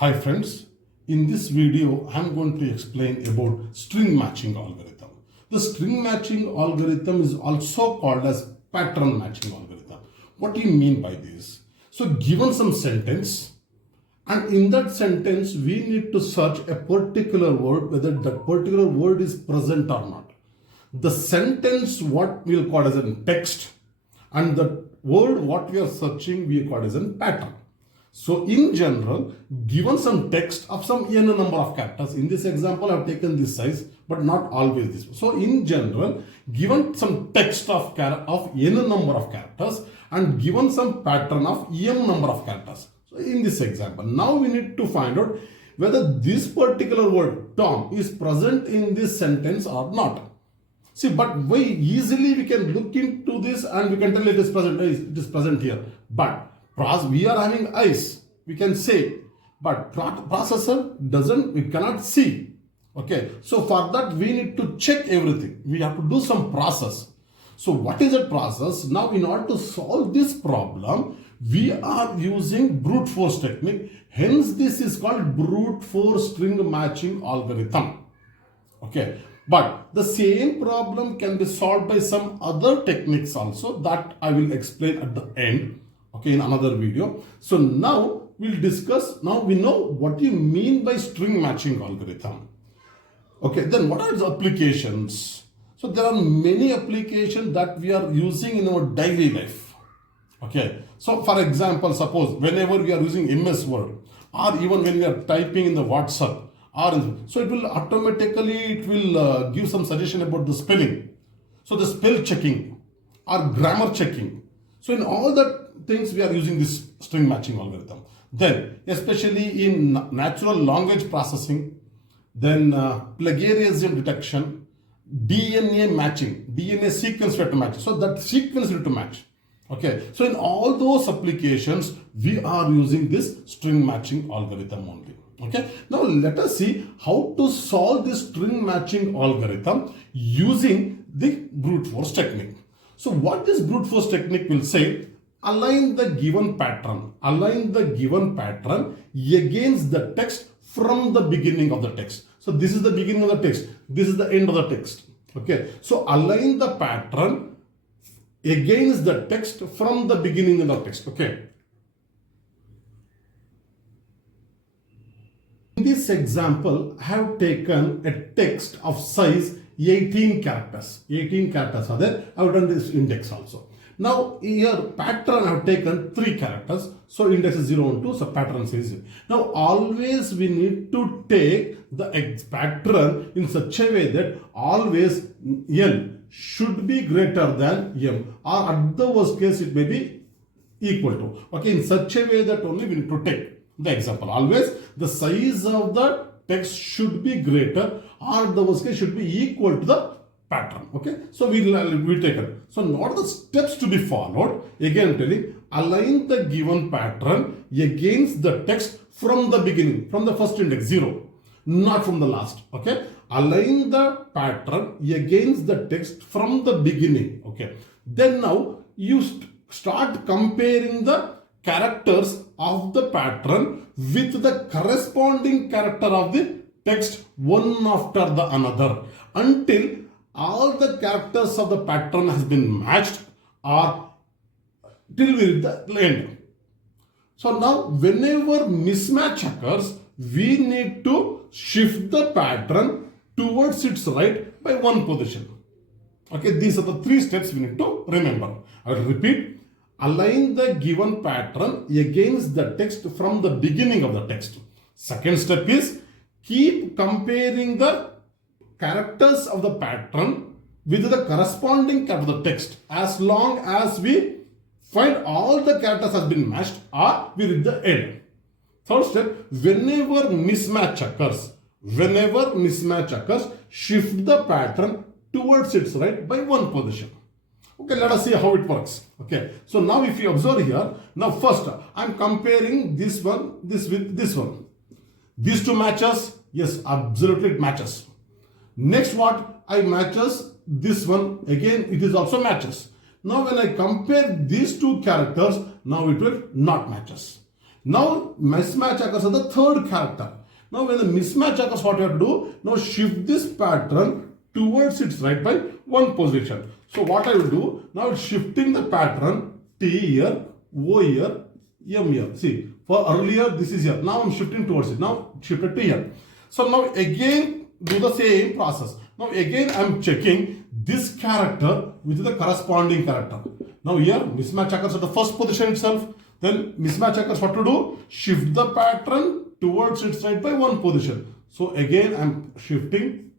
Hi friends, in this video I am going to explain about string matching algorithm. The string matching algorithm is also called as pattern matching algorithm. What do you mean by this? So given some sentence and in that sentence we need to search a particular word whether that particular word is present or not. The sentence what we'll call as a text and the word what we are searching we call as a pattern. So in general, given some text of some n number of characters, in this example I have taken this size, but not always this. So in general, given some text of n number of characters and given some pattern of m number of characters. So in this example, now we need to find out whether this particular word Tom is present in this sentence or not. See, but very easily we can look into this and we can tell it is present here. But we are having eyes, we can say, but processor doesn't, we cannot see. Okay, so for that we need to check everything. We have to do some process. So what is that process? Now in order to solve this problem, we are using brute force technique. Hence this is called brute force string matching algorithm. Okay, but the same problem can be solved by some other techniques also that I will explain at the end. Okay, in another video. So now we'll discuss, now we know what you mean by string matching algorithm. Okay, then what are the applications? So there are many applications that we are using in our daily life. Okay, so for example, suppose whenever we are using MS Word or even when we are typing in the WhatsApp, so it will automatically, give some suggestion about the spelling. So the spell checking or grammar checking. So in all that things we are using this string matching algorithm. Then especially in natural language processing, then plagiarism detection, DNA matching, DNA sequence we have to match. So that sequence we have to match. Okay, so in all those applications we are using this string matching algorithm only. Okay, now let us see how to solve this string matching algorithm using the brute force technique. So what this brute force technique will say, align the given pattern against the text from the beginning of the text. So this is the beginning of the text, this is the end of the text. Okay, so align the pattern against the text from the beginning of the text. Okay, in this example I have taken a text of size 18 characters. 18 characters are there. I have done this index also. Now here pattern I have taken 3 characters. So index is 0 1 2. So pattern says 0. Now always we need to take the pattern in such a way that always n should be greater than m, or at the worst case it may be equal to. Okay, in such a way that only we need to take the example. Always the size of the text should be greater or the worst case should be equal to the pattern. Okay, so we take it. So what are the steps to be followed? Again I'm telling, align the given pattern against the text from the beginning, from the first index 0, not from the last. Okay, align the pattern against the text from the beginning. Okay, then now you start comparing the characters of the pattern with the corresponding character of the text one after the another until all the characters of the pattern has been matched or till we reach the end. So now whenever mismatch occurs, we need to shift the pattern towards its right by 1 position. Okay, these are the 3 steps we need to remember. I will repeat. Align the given pattern against the text from the beginning of the text. Second step is keep comparing the characters of the pattern with the corresponding character of the text as long as we find all the characters has been matched or we reach the end. Third step, whenever mismatch occurs, shift the pattern towards its right by 1 position. Okay, let us see how it works. Okay, so now if you observe here, now first I am comparing this one, this with this one. These 2 matches, yes, absolutely it matches. Next what I matches this one, again it is also matches. Now when I compare these 2 characters, now it will not matches. Now mismatch occurs on the third character. Now when the mismatch occurs, what you have to do? Now shift this pattern towards its right by one position. So what I will do? Now it's shifting the pattern T here, O here, M here. See, for earlier this is here. Now I'm shifting towards it. Now shifted to here. So now again do the same process. Now again I'm checking this character with the corresponding character. Now here mismatch occurs at the first position itself. Then mismatch occurs, what to do? Shift the pattern towards its right by one position. So again I'm shifting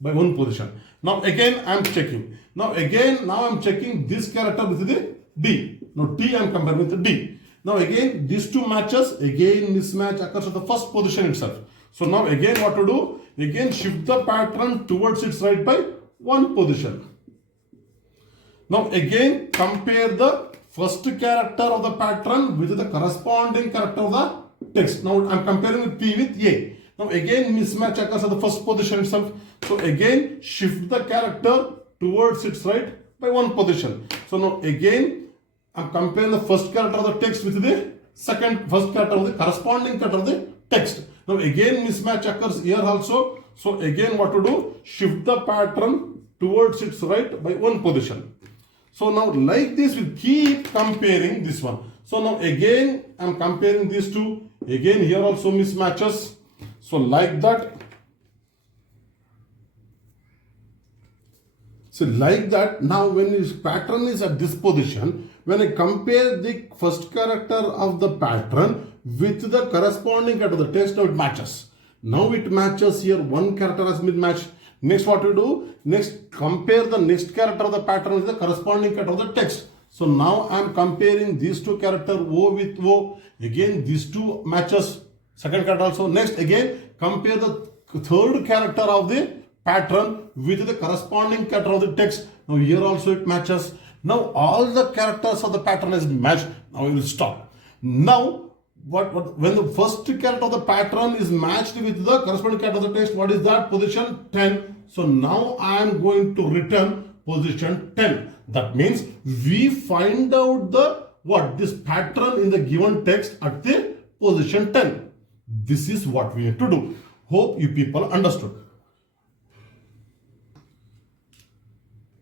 by one position. Now again I'm checking. Now I'm checking this character with the D. Now T I'm comparing with the D. Now again these two matches, again mismatch occurs at the first position itself. So now again what to do? Again shift the pattern towards its right by one position. Now again compare the first character of the pattern with the corresponding character of the text. Now I'm comparing with P with A. Now again mismatch occurs at the first position itself. So again shift the character towards its right by one position. So now again I'm comparing the first character of the text with the first character of the corresponding character of the text. Now again mismatch occurs here also. So again what to do? Shift the pattern towards its right by one position. So now like this we keep comparing this one. So now again I'm comparing these two. Again here also mismatches. So like that. So like that, now when this pattern is at this position, when I compare the first character of the pattern with the corresponding character of the text, now it matches. Now it matches here, one character has been matched. Next what we do? Next compare the next character of the pattern with the corresponding character of the text. So now I am comparing these two characters O with O. Again these two matches. Second character also. Next again compare the third character of the pattern with the corresponding character of the text. Now here also it matches. Now all the characters of the pattern is matched. Now we will stop. Now when the first character of the pattern is matched with the corresponding character of the text, what is that? Position 10. So now I am going to return position 10. That means we find out this pattern in the given text at the position 10. This is what we need to do. Hope you people understood.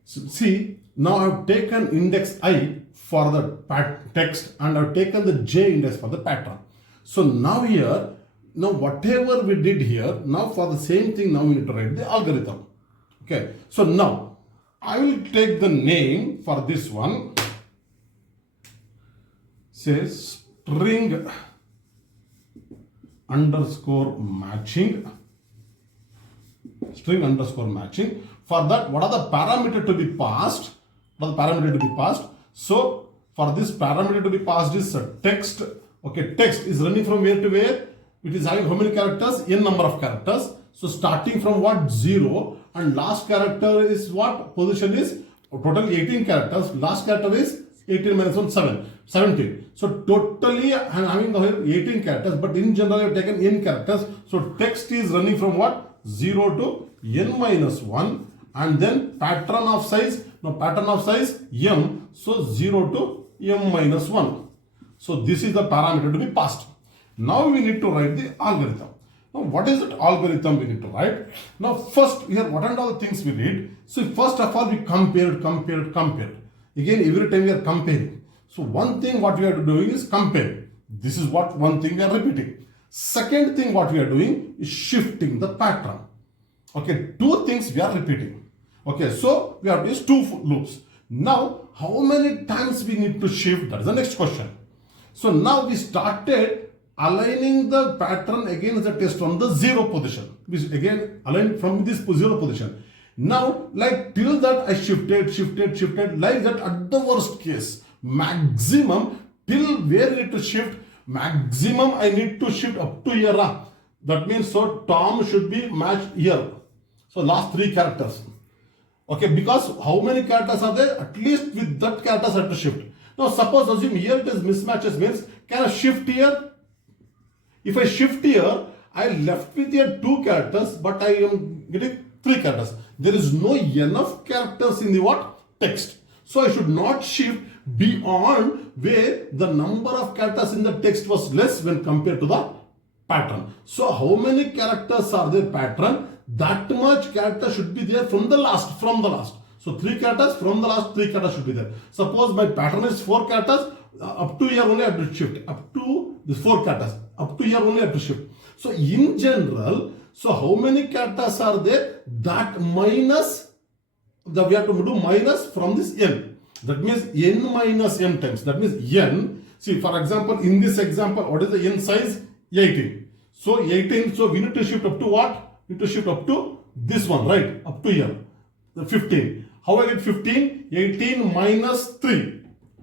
So see, now I have taken index I for the text and I have taken the J index for the pattern. So now here, now whatever we did here, now for the same thing, now we need to write the algorithm. Okay, so now I will take the name for this one. Says string underscore matching. String underscore matching. For that, what are the parameters to be passed? What are the parameters to be passed? So for this parameter to be passed is text. Okay, text is running from where to where? It is having how many characters? N number of characters. So starting from what? 0, and last character is what? Position is total 18 characters. Last character is 18 minus 1, 17. So totally I am having 18 characters, but in general I have taken n characters. So text is running from what? 0 to n minus 1. And then pattern of size, now pattern of size m, so 0 to m minus 1. So this is the parameter to be passed. Now we need to write the algorithm. Now what is that algorithm we need to write? Now first here what are all the things we read? So first of all we compared. Again every time we are comparing. So one thing what we are doing is compare. This is what one thing we are repeating. Second thing what we are doing is shifting the pattern. Okay, two things we are repeating. Okay, so we have these two loops. Now, how many times we need to shift? That is the next question. So now we started aligning the pattern again as a test on the 0 position. We again align from this 0 position. Now, like till that I shifted like that at the worst case. Maximum till where I need to shift? Maximum I need to shift up to here. That means so Tom should be matched here. So last 3 characters. Okay, because how many characters are there? At least with that characters I have to shift. Now suppose assume here it is mismatches means can I shift here? If I shift here, I left with here 2 characters, but I am getting 3 characters. There is no enough characters in the what? Text. So I should not shift beyond where the number of characters in the text was less when compared to the pattern. So how many characters are there pattern? That much character should be there from the last. So 3 characters from the last, 3 characters should be there. Suppose my pattern is 4 characters, up to here only I have to shift. Up to this 4 characters, up to here only I have to shift. So in general, so how many characters are there? That minus, we have to do minus from this n. That means n minus m times. That means n. See, for example, in this example, what is the n size? 18. So 18, so we need to shift up to what? We need to shift up to this one, right? Up to here. The 15. How I get 15? 18 minus 3.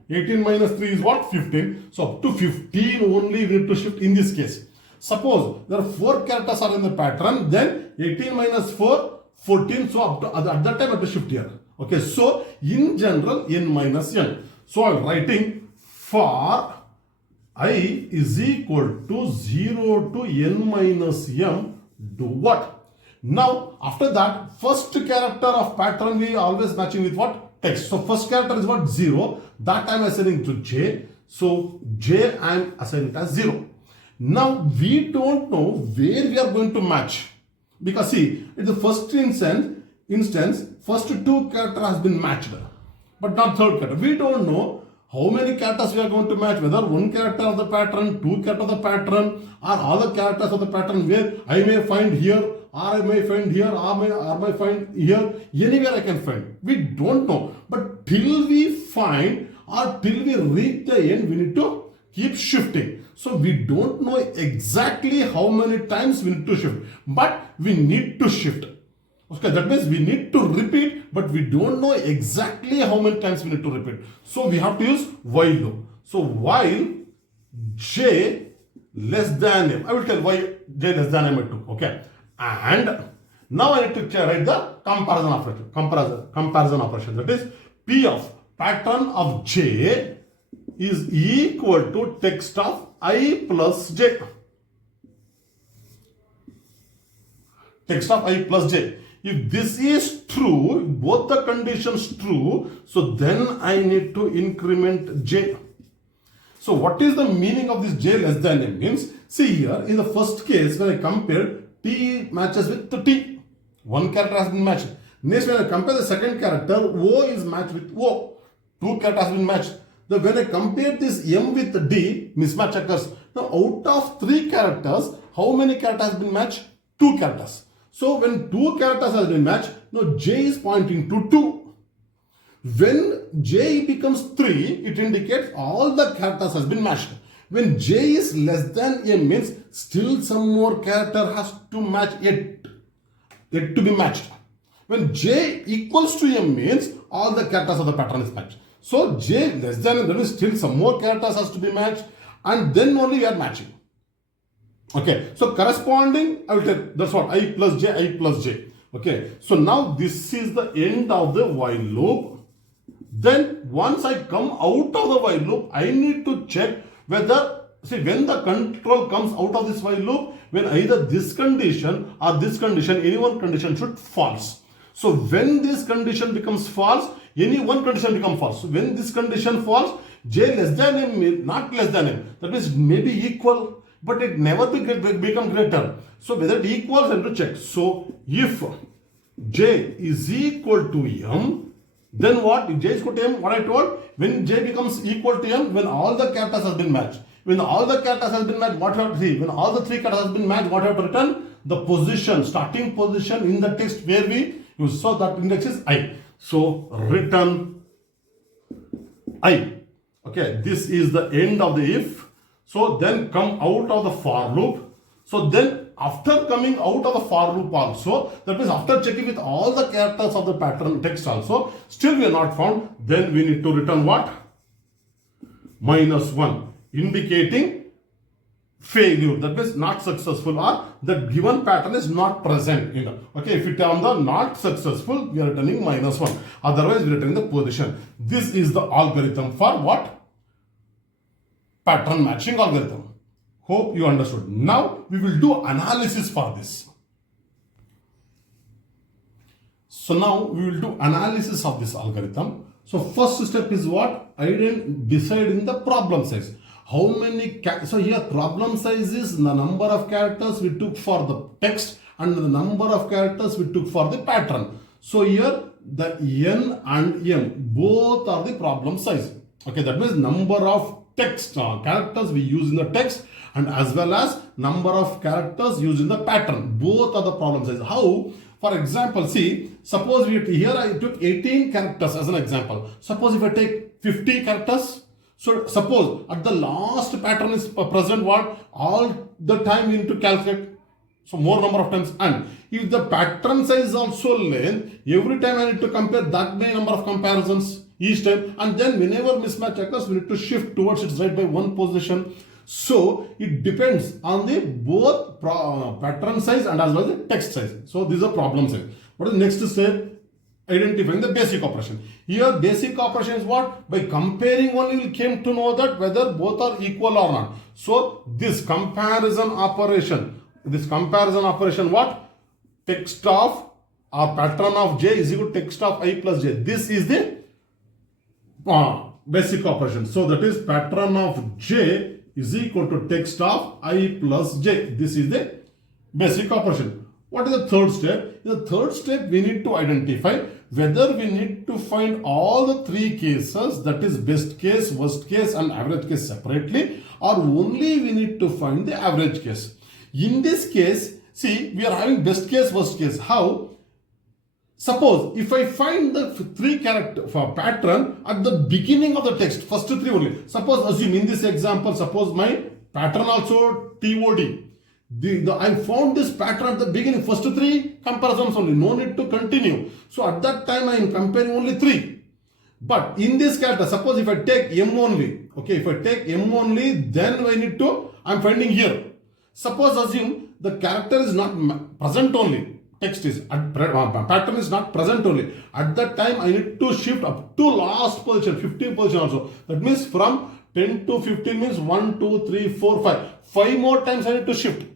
18 minus 3 is what? 15. So up to 15 only we need to shift in this case. Suppose there are 4 characters are in the pattern, then 18 minus 4, 14. So up to, at that time I have to shift here. Okay, so in general, n minus n. So I am writing for I is equal to 0 to n minus m, do what? Now, after that, first character of pattern we always matching with what? Text. So first character is what? 0. That I am assigning to j. So j I am assigning it as 0. Now we don't know where we are going to match. Because see, in the first instance, first 2 character has been matched, but not third character. We don't know how many characters we are going to match, whether 1 character of the pattern, 2 character of the pattern, or all the characters of the pattern where I may find here, or I may find here, or I may find here, anywhere I can find. We don't know. But till we find or till we reach the end, we need to keep shifting. So we don't know exactly how many times we need to shift, but we need to shift. Okay, that means we need to repeat, but we don't know exactly how many times we need to repeat. So we have to use while loop. So while j less than m, I will tell why j less than m at 2. Okay, and now I need to write the comparison operation. Comparison operation. That is p of pattern of j is equal to text of I plus j. Text of I plus j. If this is true, both the conditions true, so then I need to increment j. So what is the meaning of this j less than m? Means, see here, in the first case, when I compare t matches with t, 1 character has been matched. Next, when I compare the second character, o is matched with o, 2 characters has been matched. Then when I compare this m with d, mismatch occurs. Now, out of 3 characters, how many characters has been matched? 2 characters. So when 2 characters has been matched, now j is pointing to 2. When j becomes 3, it indicates all the characters has been matched. When j is less than m means still some more character has to match yet to be matched. When j equals to m means all the characters of the pattern is matched. So j less than m, that means still some more characters has to be matched, and then only we are matching. Okay, so corresponding, I will tell, that's what, I plus j. Okay, so now this is the end of the while loop. Then once I come out of the while loop, I need to check whether, see, when the control comes out of this while loop, when either this condition or this condition, any one condition should false. So when this condition becomes false, any one condition becomes false. So when this condition false, j less than m, not less than m, that means maybe equal, but it never become greater. So whether it equals, I have to check. So if j is equal to m, then what? If j is equal to m, what I told? When j becomes equal to m, when all the characters have been matched. When all the characters has been matched, what I have to see? When all the 3 characters has been matched, what I have to return? The position, starting position in the text where we use. So that index is I. So return I. Okay, this is the end of the if. So then come out of the for loop. So then after coming out of the for loop also, that means after checking with all the characters of the pattern text also, still we are not found, then we need to return what? -1, indicating failure, that means not successful, or the given pattern is not present in the, okay, if it on the not successful, we are returning -1, otherwise we are returning the position. This is the algorithm for what? Pattern matching algorithm. Hope you understood. Now we will do analysis for this. So now we will do analysis of this algorithm. So first step is what? Deciding the problem size. How many, so here problem size is the number of characters we took for the text and the number of characters we took for the pattern. So here the n and m both are the problem size. Okay, that means number of text characters we use in the text and as well as number of characters used in the pattern. Both are the problem size. How? For example, see, suppose here I took 18 characters as an example. Suppose if I take 50 characters, so suppose at the last pattern is present what? All the time we need to calculate. So more number of times, and if the pattern size is also length, every time I need to compare that many number of comparisons each time, and then whenever mismatch occurs, we need to shift towards its right by one position. So it depends on the both pattern size and as well as the text size. So this is a problem size. What is the next step? Identifying the basic operation. Here basic operation is what? By comparing only we came to know that whether both are equal or not. So this comparison operation what? Text of or pattern of j is equal to text of I plus j. This is the basic operation. So that is pattern of j is equal to text of I plus j. This is the basic operation. What is the third step? In the third step, we need to identify whether we need to find all the three cases, that is best case, worst case and average case separately, or only we need to find the average case. In this case, see, we are having best case, worst case. How? Suppose if I find the three character for pattern at the beginning of the text, first three only. Suppose assume in this example, suppose my pattern also TOD. I found this pattern at the beginning, first three comparisons only, no need to continue. So at that time I am comparing only three. But in this character, suppose if I take M only, okay, if I take M only, then I am finding here. Suppose assume the character is not present only, text is, pattern is not present only. At that time I need to shift up to last position, 15 position also. That means from 10 to 15 means 1, 2, 3, 4, 5. 5 more times I need to shift.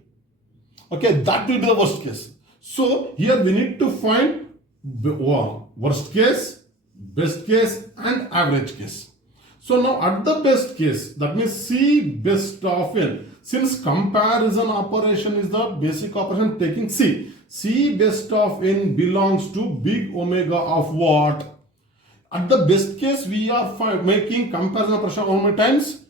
Okay, that will be the worst case. So here we need to find worst case, best case and average case. So now at the best case, that means C best of n. Since comparison operation is the basic operation taking C. C best of n belongs to big omega of what? At the best case, we are making comparison operation how many times?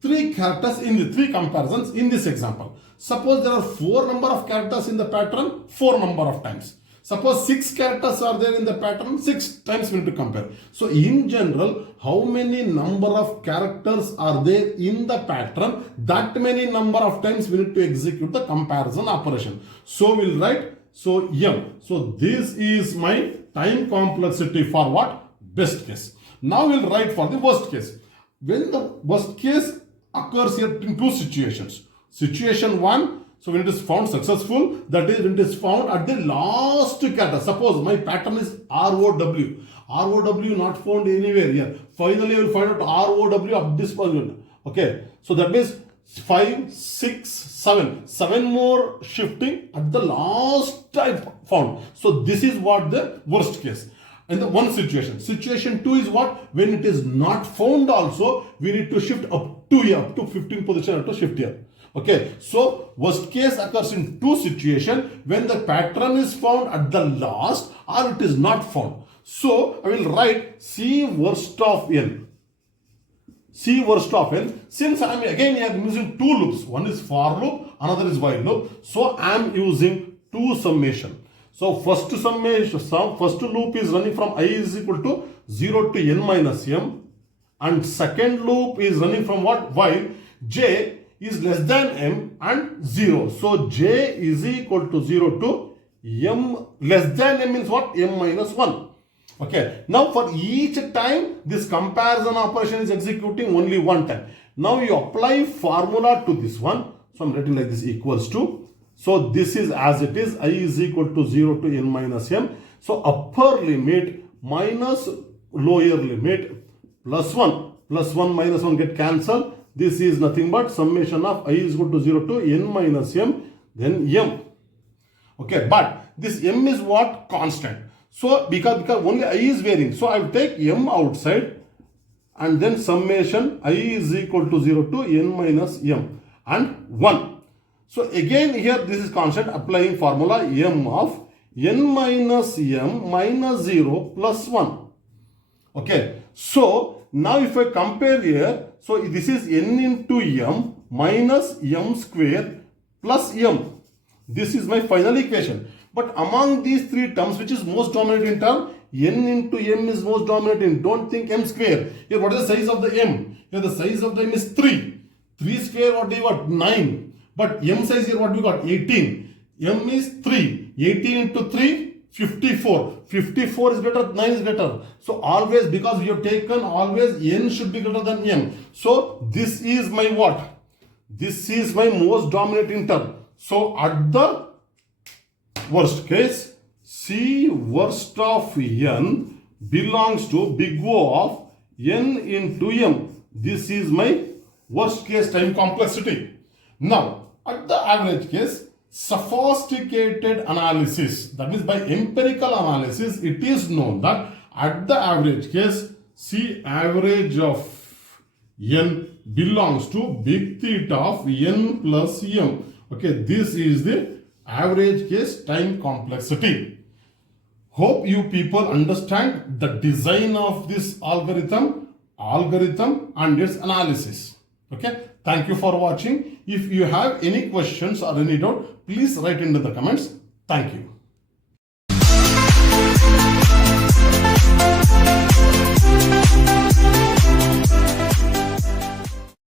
3 characters in the 3 comparisons in this example. Suppose there are 4 number of characters in the pattern, 4 number of times. Suppose 6 characters are there in the pattern, 6 times we need to compare. So in general, how many number of characters are there in the pattern, that many number of times we need to execute the comparison operation. So we'll write, so M. So this is my time complexity for what? Best case. Now we'll write for the worst case. When the worst case occurs here in 2 situations. Situation 1, so when it is found successful, that is when it is found at the last character. Suppose my pattern is ROW. ROW not found anywhere here. Finally, I will find out ROW of this position. Okay, so that means 5, 6, 7. 7 more shifting at the last time found. So this is what the worst case. In the one situation. Situation 2 is what? When it is not found also, we need to shift up to here, up to 15 position, have to shift here. Okay, so worst case occurs in 2 situations, when the pattern is found at the last or it is not found. So I will write C worst of n. C worst of n. Since I am again using 2 loops, one is for loop, another is while loop. So I am using 2 summation. So first summation, first loop is running from I is equal to 0 to n minus m, and second loop is running from what? While j is less than m and 0. So j is equal to 0 to m less than m means what? M minus 1. Okay. Now for each time this comparison operation is executing only one time. Now you apply formula to this one. So I'm writing like this equals to. So this is as it is, I is equal to 0 to n minus m. So upper limit minus lower limit plus 1. Plus 1 minus 1 get cancelled. This is nothing but summation of I is equal to 0 to n minus m, then m. Okay, but this m is what? Constant. So because only I is varying, so I will take m outside and then summation I is equal to 0 to n minus m and 1. So again here this is constant, applying formula m of n minus m minus 0 plus 1. Okay, so now if I compare here, so this is n into m minus m square plus m. This is my final equation. But among these three terms, which is most dominating term? N into m is most dominating. Don't think m square. Here, what is the size of the m? Here, the size of the m is 3. 3 square, what do you got? 9. But m size here, what do you got? 18. M is 3. 18 into 3, 54. 54 is greater, 9 is greater. So, always, because we have taken, always n should be greater than m. So, this is my what? This is my most dominating term. So, at the worst case, C worst of n belongs to big O of n into m. This is my worst case time complexity. Now, at the average case, sophisticated analysis, that means by empirical analysis, it is known that at the average case, C average of n belongs to big theta of n plus m. Okay, this is the average case time complexity. Hope you people understand the design of this algorithm and its analysis. Okay, thank you for watching. If you have any questions or any doubt, please write into the comments. Thank you.